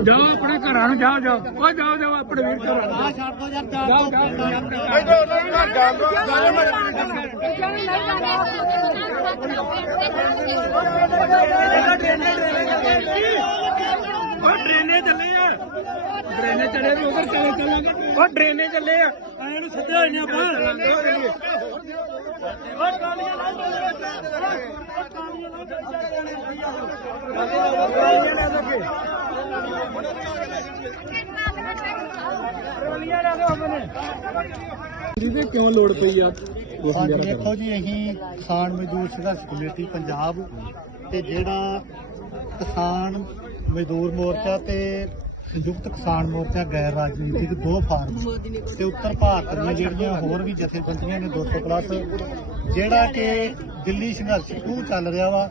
ਜਾਓ ਆਪਣੇ ਘਰਾਂ ਨੂੰ ਜਾਓ ਜਾਓ ਓ ਜਾਓ ਜਾਓ ਆਪਣੇ ਵੀਰ ਘਰਾਂ ਨੂੰ ਛੱਡ ਦੋ ਯਾਰ ਜਾਓ ਓ ਟ੍ਰੇਨੇ ਚੱਲੇ ਆ ਟ੍ਰੇਨੇ ਚੱਲੇ ਤੇ ਉਧਰ ਚਲੇ ਚੱਲਾਂਗੇ। ਓ ਟ੍ਰੇਨੇ ਚੱਲੇ ਆ। ਐਂ ਨੂੰ ਸੱਦਿਆ ਹੋਇਆ ਆਪਾਂ ਓ ਕਾਲੀਆਂ ਨਾਲ ਜਿਹਦੇ ਕਿਉਂ ਲੋੜ ਪਈ ਆ? ਹਾਂਜੀ ਦੇਖੋ ਜੀ ਅਸੀਂ ਕਿਸਾਨ ਮਜ਼ਦੂਰ ਸੰਘਰਸ਼ ਕਮੇਟੀ ਪੰਜਾਬ ਤੇ ਜਿਹੜਾ ਕਿਸਾਨ ਮਜ਼ਦੂਰ ਮੋਰਚਾ ਤੇ ਸੰਯੁਕਤ ਕਿਸਾਨ ਮੋਰਚਾ ਗੈਰ ਰਾਜਨੀਤਿਕ ਦੋ ਫਾਰਮ ਤੇ ਉੱਤਰ ਭਾਰਤ ਦੀਆਂ ਜਿਹੜੀਆਂ ਹੋਰ ਵੀ ਜਥੇਬੰਦੀਆਂ ਨੇ 200 ਪਲੱਸ, ਜਿਹੜਾ ਕਿ ਦਿੱਲੀ ਸੰਘਰਸ਼ 2 ਚੱਲ ਰਿਹਾ ਵਾ।